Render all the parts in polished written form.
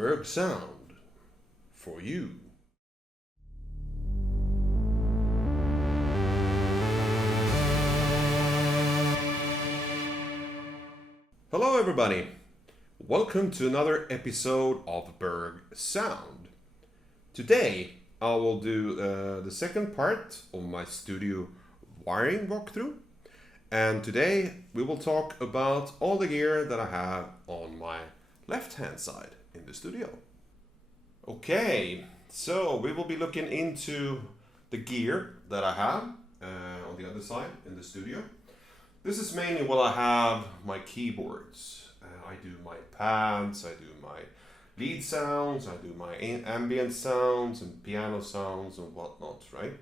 BURG SOUND for you. Hello everybody, welcome to another episode of BURG SOUND. Today I will do the second part of my studio wiring walkthrough, and today we will talk about all the gear that I have on my left hand side in the studio. Okay, so we will be looking into the gear that I have on the other side in the studio. This is mainly what I have: my keyboards. I do my pads, I do my lead sounds, I do my ambient sounds and piano sounds and whatnot, right?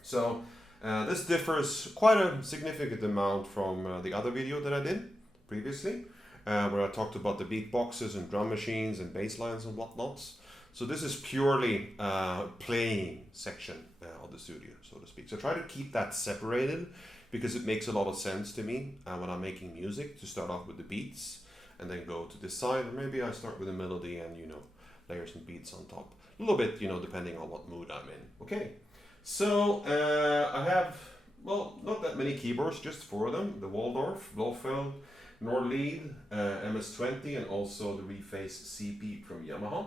So this differs quite a significant amount from the other video that I did previously, where I talked about the beatboxes and drum machines and bass lines and whatnot. So this is purely playing section of the studio, so to speak. So try to keep that separated, because it makes a lot of sense to me when I'm making music to start off with the beats and then go to this side, or maybe I start with a melody and, layer some beats on top. A little bit, depending on what mood I'm in. Okay, so I have, well, not that many keyboards, just 4 of them. The Waldorf Blofeld, Nordlead, MS-20, and also the Reface CP from Yamaha.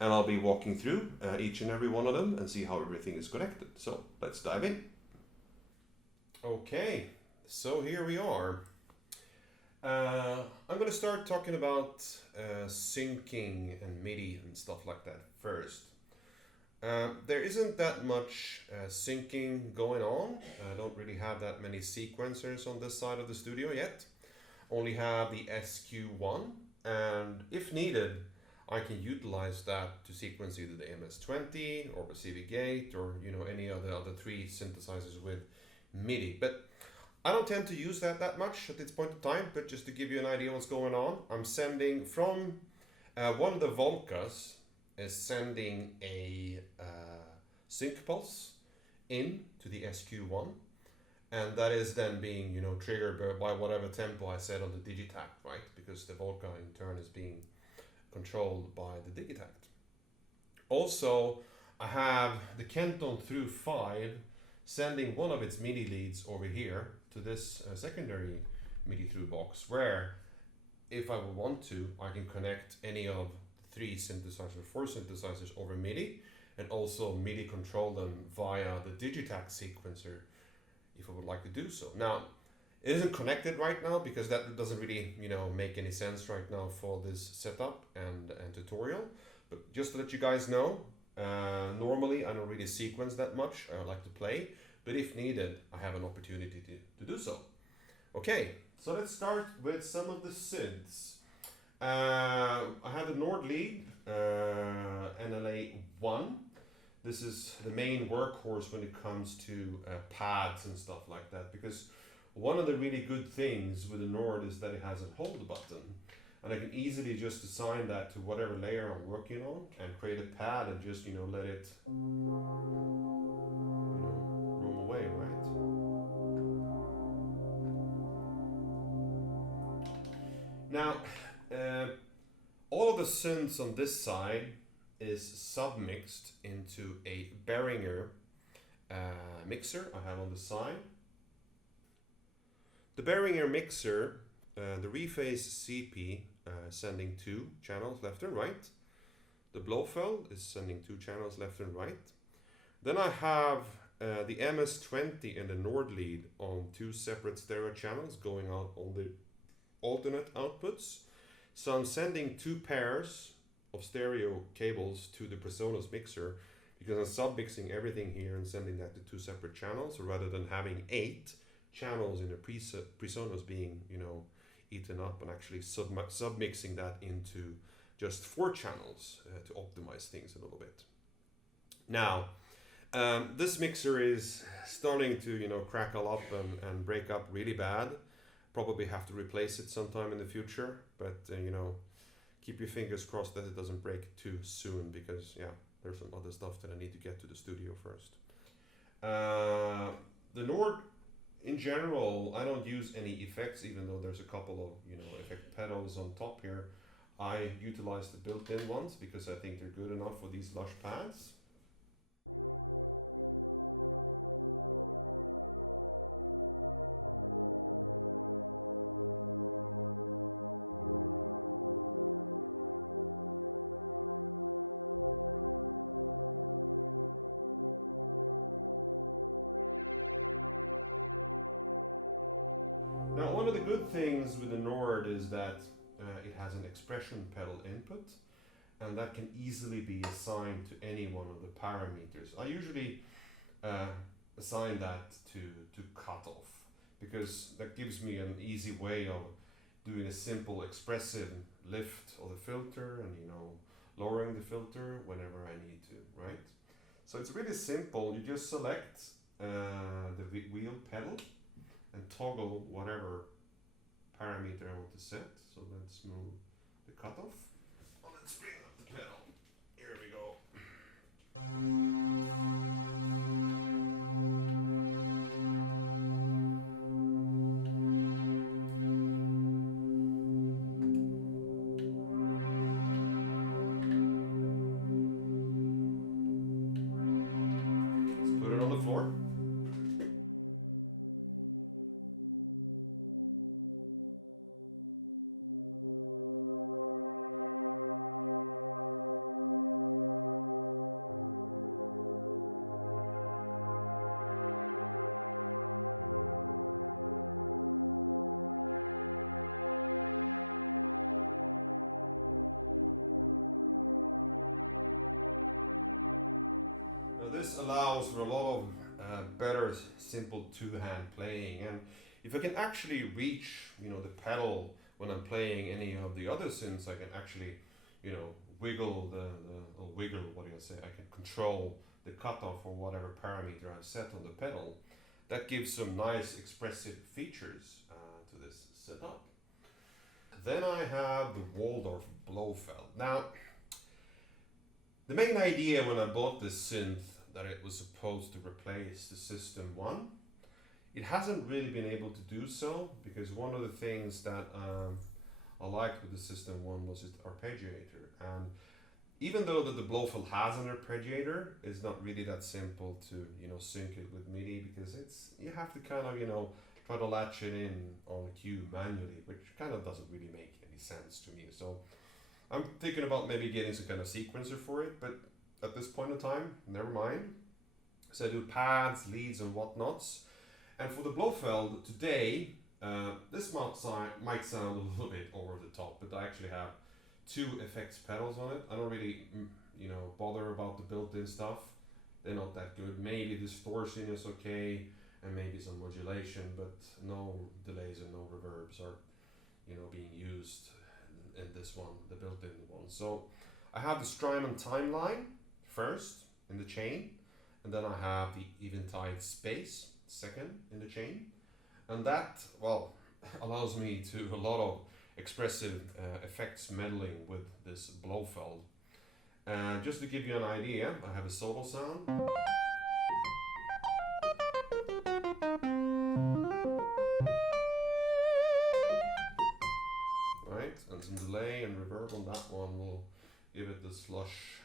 And I'll be walking through each and every one of them and see how everything is connected. So let's dive in. Okay, so here we are. I'm going to start talking about syncing and MIDI and stuff like that first. There isn't that much syncing going on. I don't really have that many sequencers on this side of the studio yet. Only have the SQ1, and if needed, I can utilize that to sequence either the MS-20 or the CV Gate, or any of the other 3 synthesizers with MIDI. But I don't tend to use that much at this point in time, but just to give you an idea what's going on, I'm sending from one of the Volcas is sending a sync pulse in to the SQ1, and that is then being triggered by whatever tempo I set on the Digitact, right? Because the Volca in turn is being controlled by the Digitact. Also, I have the Kenton through 5 sending one of its MIDI leads over here to this secondary MIDI through box, where if I would want to, I can connect any of 3 synthesizers, 4 synthesizers over MIDI, and also MIDI control them via the Digitact sequencer if I would like to do so. Now, it isn't connected right now because that doesn't really make any sense right now for this setup and tutorial, but just to let you guys know, normally I don't really sequence that much. I like to play, but if needed, I have an opportunity to do so. Okay, so let's start with some of the synths. I have the Nordlead NLA1. This is the main workhorse when it comes to pads and stuff like that, because one of the really good things with the Nord is that it has a hold button. And I can easily just assign that to whatever layer I'm working on and create a pad and just, let it, roam away, right? Now, all of the synths on this side is submixed into a Behringer mixer I have on the side. The Behringer mixer, the Reface CP, sending 2 channels left and right. The Blofeld is sending 2 channels left and right. Then I have the MS-20 and the Nordlead on 2 separate stereo channels going out on the alternate outputs. So I'm sending 2 pairs of stereo cables to the PreSonus mixer, because I'm submixing everything here and sending that to 2 separate channels, rather than having 8 channels in the PreSonus being eaten up, and actually submixing that into just 4 channels to optimize things a little bit. Now, this mixer is starting to crackle up and break up really bad. Probably have to replace it sometime in the future, but keep your fingers crossed that it doesn't break too soon, because there's some other stuff that I need to get to the studio first. The Nord, in general, I don't use any effects, even though there's a couple of effect pedals on top here. I utilize the built-in ones because I think they're good enough for these lush pads. Now, one of the good things with the Nord is that it has an expression pedal input, and that can easily be assigned to any one of the parameters. I usually assign that to cutoff, because that gives me an easy way of doing a simple expressive lift of the filter and, you know, lowering the filter whenever I need to, right? So it's really simple. You just select the wheel pedal and toggle whatever parameter I want to set. So let's move the cutoff. Oh, let's bring up the pedal. Here we go. Let's put it on the floor. Now this allows for a lot of better simple two-hand playing, and if I can actually reach, you know, the pedal when I'm playing any of the other synths, I can actually, you know, wiggle or wiggle, what do you say, I can control the cutoff or whatever parameter I've set on the pedal. That gives some nice expressive features to this setup. Then I have the Waldorf Blofeld. Now, the main idea when I bought this synth that it was supposed to replace the System 1, it hasn't really been able to do so, because one of the things that I liked with the System 1 was its arpeggiator. And even though that the Blofeld has an arpeggiator, it's not really that simple to, you know, sync it with MIDI, because you have to kind of, you know, try to latch it in on cue manually, which kind of doesn't really make any sense to me. So I'm thinking about maybe getting some kind of sequencer for it, but at this point in time, never mind. So I do pads, leads, and whatnots. And for the Blofeld today, this might sound a little bit over the top, but I actually have 2 effects pedals on it. I don't really, you know, bother about the built-in stuff. They're not that good. Maybe distortion is okay, and maybe some modulation, but no delays and no reverbs are, you know, being used in this one, the built-in one. So I have the Strymon Timeline first in the chain, and then I have the Eventide Space second in the chain, and that, well, allows me to a lot of expressive effects meddling with this Blofeld. And just to give you an idea, I have a solo sound. Right, and some delay and reverb on that one will give it this lush.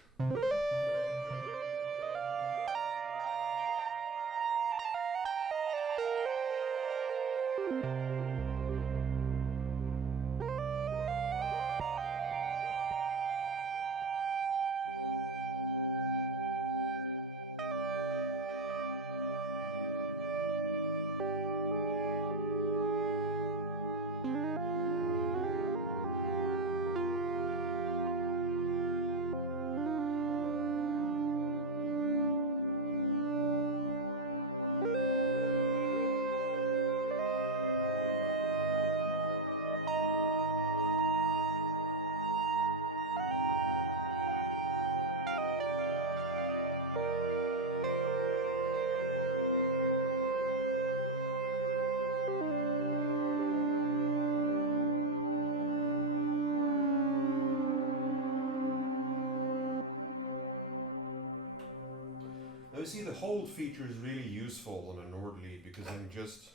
Now you see, the hold feature is really useful on a Nord lead, because I can just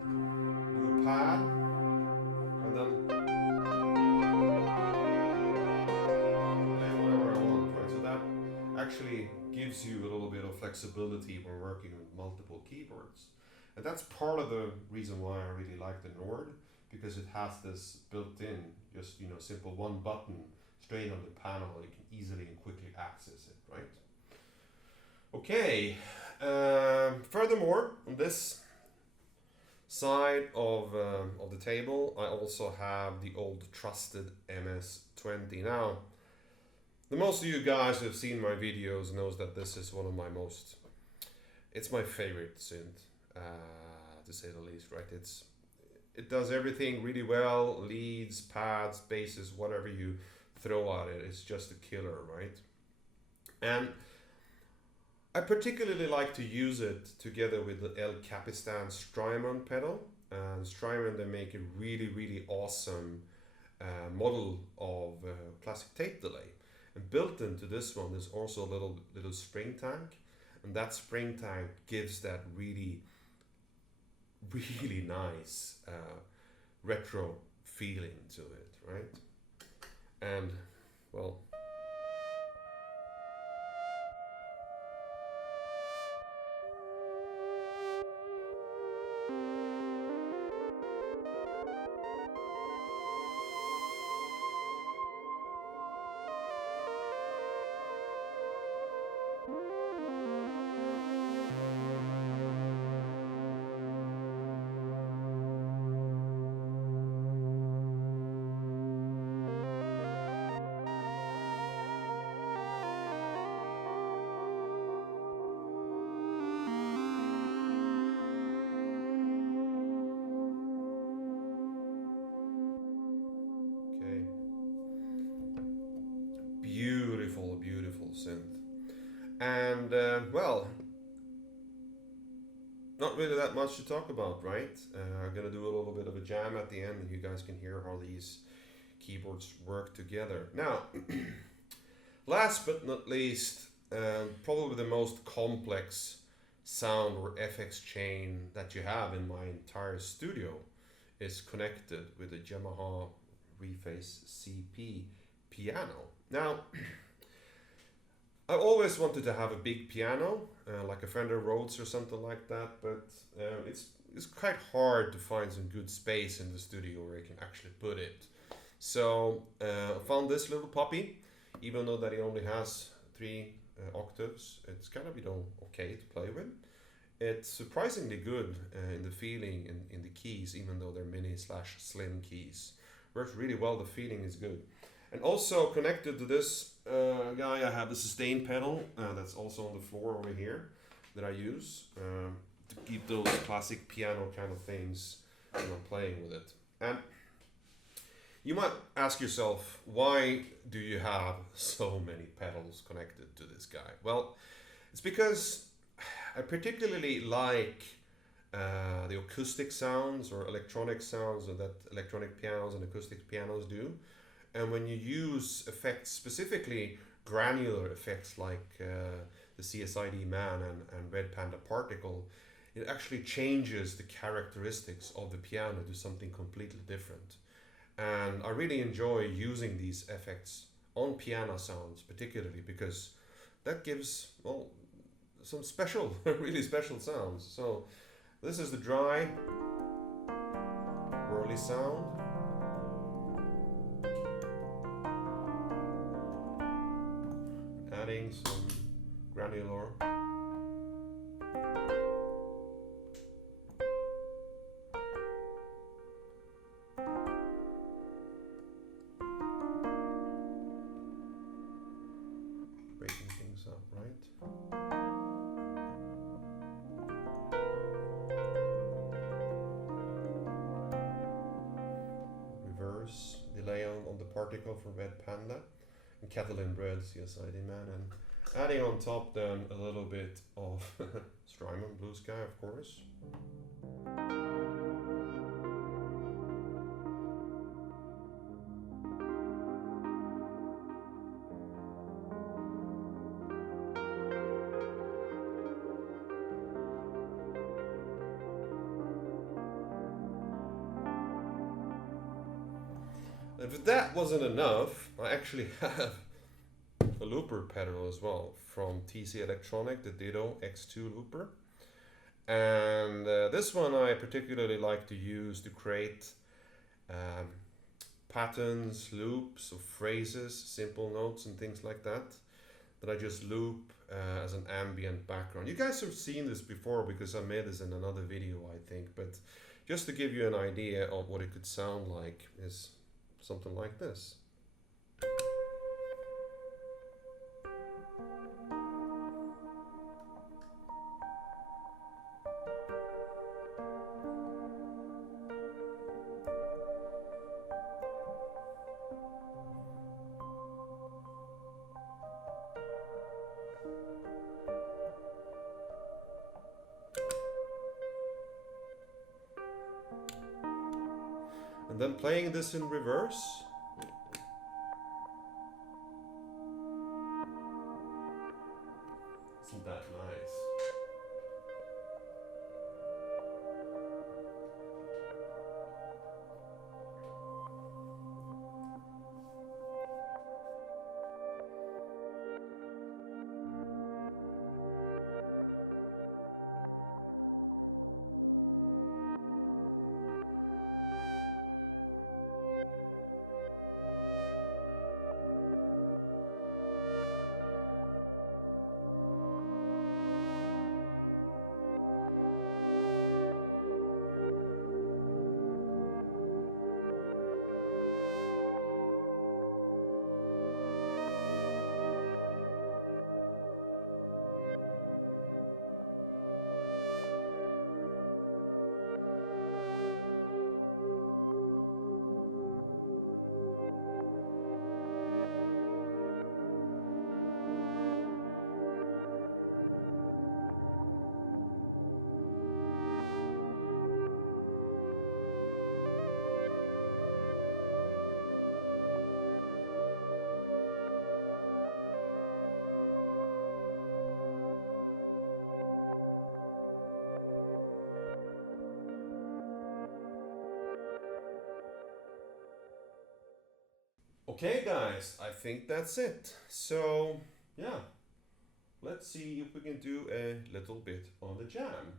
do a pad and then actually gives you a little bit of flexibility when working with multiple keyboards. And that's part of the reason why I really like the Nord, because it has this built-in, just, you know, simple one button straight on the panel. You can easily and quickly access it, right? Okay, furthermore, on this side of the table, I also have the old trusted MS-20. Now, the most of you guys who have seen my videos knows that this is one of my most, it's my favorite synth, to say the least, right? It does everything really well, leads, pads, basses, whatever you throw at it, it's just a killer, right? And I particularly like to use it together with the El Capistan Strymon pedal. And Strymon, they make a really, really awesome model of classic tape delay. And built into this one, there's also a little spring tank. And that spring tank gives that really, really nice retro feeling to it, right? And, well, beautiful synth. And well, not really that much to talk about, right? I'm gonna do a little bit of a jam at the end and you guys can hear how these keyboards work together. Now, last but not least, probably the most complex sound or FX chain that you have in my entire studio is connected with the Yamaha Reface CP piano. Now, I always wanted to have a big piano, like a Fender Rhodes or something like that, but it's quite hard to find some good space in the studio where I can actually put it. So I found this little puppy. Even though that it only has 3 octaves, it's kind of, you know, okay to play with. It's surprisingly good in the feeling in the keys, even though they're mini/slim keys. Works really well, the feeling is good. And also connected to this guy, I have the sustain pedal that's also on the floor over here that I use to keep those classic piano kind of things when I'm playing with it. And you might ask yourself, why do you have so many pedals connected to this guy? Well, it's because I particularly like the acoustic sounds or electronic sounds that electronic pianos and acoustic pianos do. And when you use effects, specifically granular effects like the CSIDMAN and Red Panda Particle, it actually changes the characteristics of the piano to something completely different. And I really enjoy using these effects on piano sounds, particularly because that gives, well, some special, really special sounds. So this is the dry, whirly sound. Adding some granular. Breaking things up, right? Reverse delay on the particle from Red Panda and Catalinbread CSIDMAN, and adding on top then a little bit of Strymon BigSky, of course. If that wasn't enough, I actually have a looper pedal as well from TC Electronic, the Ditto X2 looper. And this one I particularly like to use to create patterns, loops of phrases, simple notes and things like that I just loop as an ambient background. You guys have seen this before because I made this in another video, I think, but just to give you an idea of what it could sound like is something like this. And then playing this in reverse. Isn't that nice? Okay guys, I think that's it. So yeah, let's see if we can do a little bit on the jam.